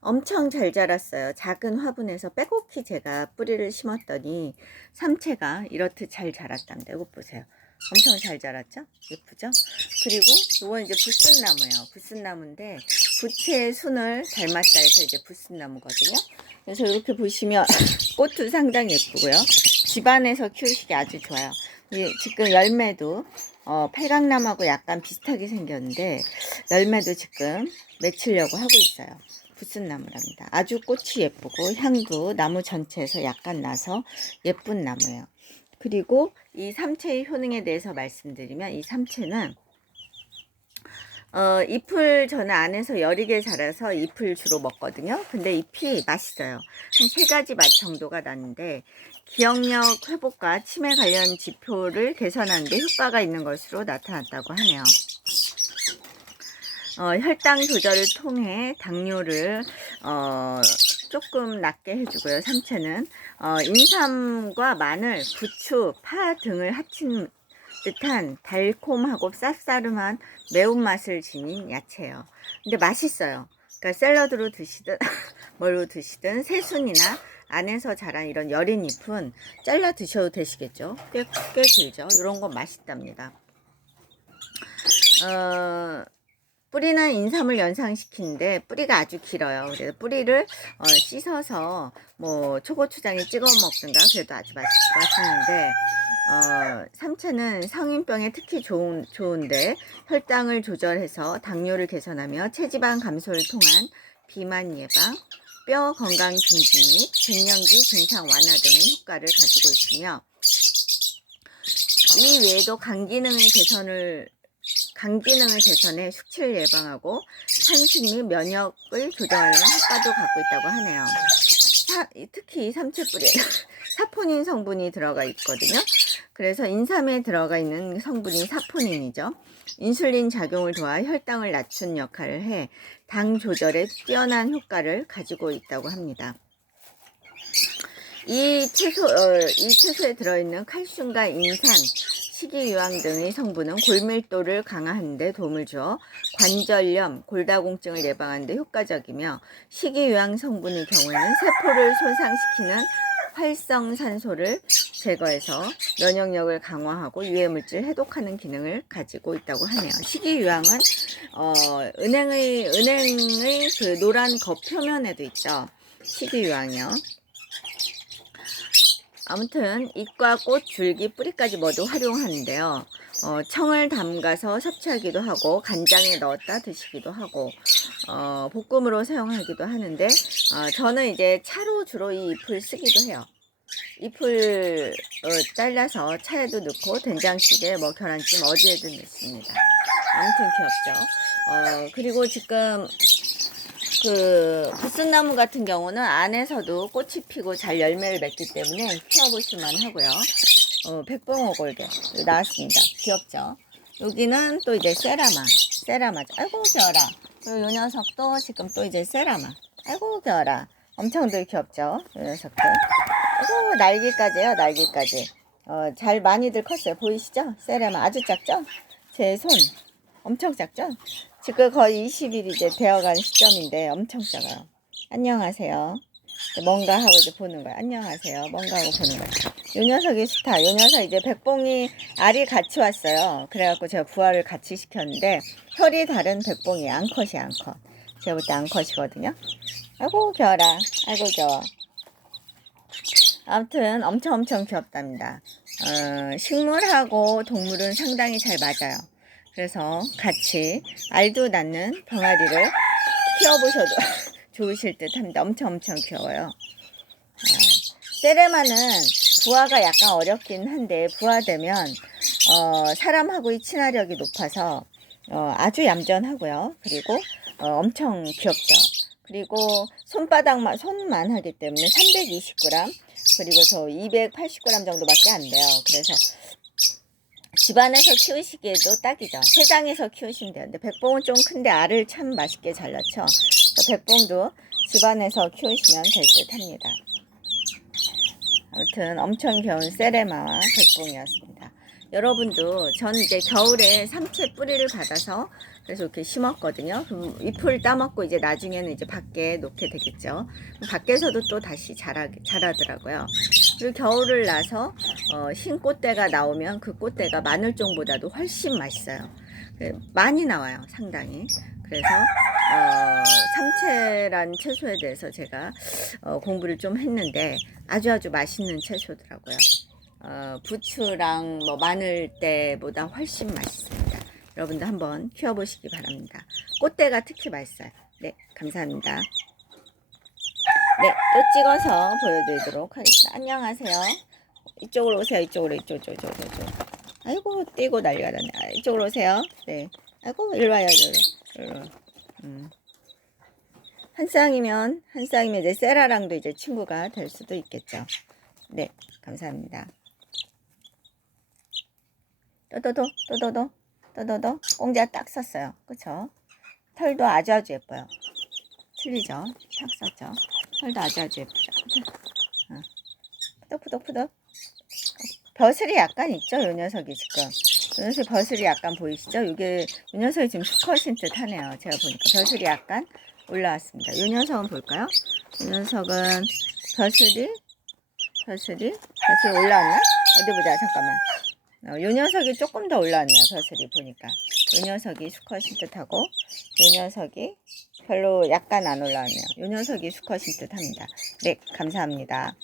엄청 잘 자랐어요. 작은 화분에서 빼곡히 제가 뿌리를 심었더니 삼채가 이렇듯 잘 자랐답니다. 이거 보세요. 엄청 잘 자랐죠? 예쁘죠? 그리고 이건 이제 부순나무예요. 부순나무인데 부채의 순을 닮았다 해서 이제 부순나무거든요. 그래서 이렇게 보시면 꽃도 상당히 예쁘고요. 집안에서 키우시기 아주 좋아요. 지금 열매도 팔각나무하고 약간 비슷하게 생겼는데 열매도 지금 맺히려고 하고 있어요. 부순나무랍니다. 아주 꽃이 예쁘고 향도 나무 전체에서 약간 나서 예쁜 나무예요. 그리고 이 삼채의 효능에 대해서 말씀드리면 이 삼채는 잎을 저는 안에서 여리게 자라서 잎을 주로 먹거든요. 근데 잎이 맛있어요. 한 3가지 맛 정도가 나는데 기억력 회복과 치매 관련 지표를 개선하는 데 효과가 있는 것으로 나타났다고 하네요. 혈당 조절을 통해 당뇨를 조금 낮게 해주고요. 삼채는 인삼과 마늘, 부추, 파 등을 합친 듯한 달콤하고 쌉싸름한 매운맛을 지닌 야채예요. 근데 맛있어요. 그러니까 샐러드로 드시든 뭘로 드시든 새순이나 안에서 자란 이런 여린 잎은 잘라 드셔도 되시겠죠. 꽤 길죠. 이런 건 맛있답니다. 뿌리는 인삼을 연상시키는데 뿌리가 아주 길어요. 그래서 뿌리를 씻어서 뭐 초고추장에 찍어 먹든가 그래도 아주 맛있는데 삼채는 성인병에 특히 좋은데 혈당을 조절해서 당뇨를 개선하며 체지방 감소를 통한 비만 예방, 뼈 건강 증진 및 갱년기 증상 완화 등의 효과를 가지고 있으며 이 외에도 간 기능을 개선해 숙취를 예방하고 산식 및 면역을 조절하는 효과도 갖고 있다고 하네요. 특히 이 삼채 뿌리에 사포닌 성분이 들어가 있거든요. 그래서 인삼에 들어가 있는 성분이 사포닌이죠. 인슐린 작용을 도와 혈당을 낮춘 역할을 해 당 조절에 뛰어난 효과를 가지고 있다고 합니다. 이 채소에 들어있는 칼슘과 인산, 식이유황 등의 성분은 골밀도를 강화하는 데 도움을 줘 관절염, 골다공증을 예방하는 데 효과적이며 식이유황 성분의 경우에는 세포를 손상시키는 활성산소를 제거해서 면역력을 강화하고 유해물질 해독하는 기능을 가지고 있다고 하네요. 식이유황은 은행의 그 노란 겉 표면에도 있죠. 식이유황이요. 아무튼 잎과 꽃, 줄기, 뿌리까지 모두 활용하는데요. 청을 담가서 섭취하기도 하고 간장에 넣었다 드시기도 하고 볶음으로 사용하기도 하는데 저는 이제 차로 주로 이 잎을 쓰기도 해요. 잎을 잘라서 차에도 넣고 된장찌개, 뭐 계란찜 어디에도 넣습니다. 아무튼 귀엽죠. 그리고 지금 그 부순나무 같은 경우는 안에서도 꽃이 피고 잘 열매를 맺기 때문에 키워보실만 하고요. 백봉오골개 나왔습니다. 귀엽죠? 여기는 또 이제 세라마죠. 아이고 귀여라. 그리고 요 녀석도 지금 또 이제 세라마. 아이고 귀여라. 엄청들 귀엽죠? 요 녀석들. 아이고 날개까지요. 날개까지. 잘 많이들 컸어요. 보이시죠? 세라마 아주 작죠? 제 손 엄청 작죠? 지금 거의 20일 이제 되어간 시점인데 엄청 작아요. 안녕하세요. 뭔가 하고 이제 보는 거야. 안녕하세요. 뭔가 하고 보는 거야. 요 녀석이 스타. 요 녀석 이제 백봉이 알이 같이 왔어요. 그래갖고 제가 부화를 같이 시켰는데 혈이 다른 백봉이 암컷이 암컷. 제가 볼 때 암컷이거든요. 아이고 귀여라. 아이고 귀여워. 아무튼 엄청 귀엽답니다. 식물하고 동물은 상당히 잘 맞아요. 그래서 같이 알도 낳는 병아리를 키워보셔도 좋으실 듯 합니다. 엄청 귀여워요. 세레마는 부화가 약간 어렵긴 한데 부화되면 사람하고의 친화력이 높아서 아주 얌전하고요. 그리고 엄청 귀엽죠. 그리고 손만 하기 때문에 320g 그리고 저 280g 정도밖에 안 돼요. 그래서 집안에서 키우시기에도 딱이죠. 세장에서 키우시면 돼요. 근데 백봉은 좀 큰데 알을 참 맛있게 잘 낳죠. 백봉도 집안에서 키우시면 될 듯 합니다. 아무튼 엄청 귀여운 세레마와 백봉이었습니다. 여러분도 전 이제 겨울에 삼채 뿌리를 받아서 그래서 이렇게 심었거든요. 그럼 잎을 따먹고 이제 나중에는 이제 밖에 놓게 되겠죠. 밖에서도 또 다시 자라더라고요. 그리고 겨울을 나서 흰 꽃대가 나오면 그 꽃대가 마늘종보다도 훨씬 맛있어요. 많이 나와요, 상당히. 그래서 참채란 채소에 대해서 제가 공부를 좀 했는데 아주 맛있는 채소더라고요. 부추랑 뭐 마늘대보다 훨씬 맛있습니다. 여러분도 한번 키워보시기 바랍니다. 꽃대가 특히 맛있어요. 네, 감사합니다. 네, 또 찍어서 보여드리도록 하겠습니다. 안녕하세요. 이쪽으로 오세요. 이쪽. 아이고, 뛰고 난리가 나네. 이쪽으로 오세요. 네. 아이고, 일로 와요. 일로. 한 쌍이면 이제 세라랑도 이제 친구가 될 수도 있겠죠. 네, 감사합니다. 또도도 공자 딱 썼어요. 그쵸? 털도 아주 예뻐요. 틀리죠? 딱 썼죠? 털도 아주 예쁘죠? 푸덕 벼슬이 약간 있죠? 요 녀석이 지금 요 녀석 벼슬이 약간 보이시죠? 이게 요 녀석이 지금 수컷인 듯 하네요. 제가 보니까 벼슬이 약간 올라왔습니다. 요 녀석은 볼까요? 요 녀석은 벼슬이 올라왔나? 어디 보자. 잠깐만. 요 녀석이 조금 더 올라왔네요. 벼슬이 보니까 요 녀석이 수컷인 듯하고 요 녀석이 별로 약간 안 올라왔네요. 요 녀석이 수컷인 듯합니다. 네, 감사합니다.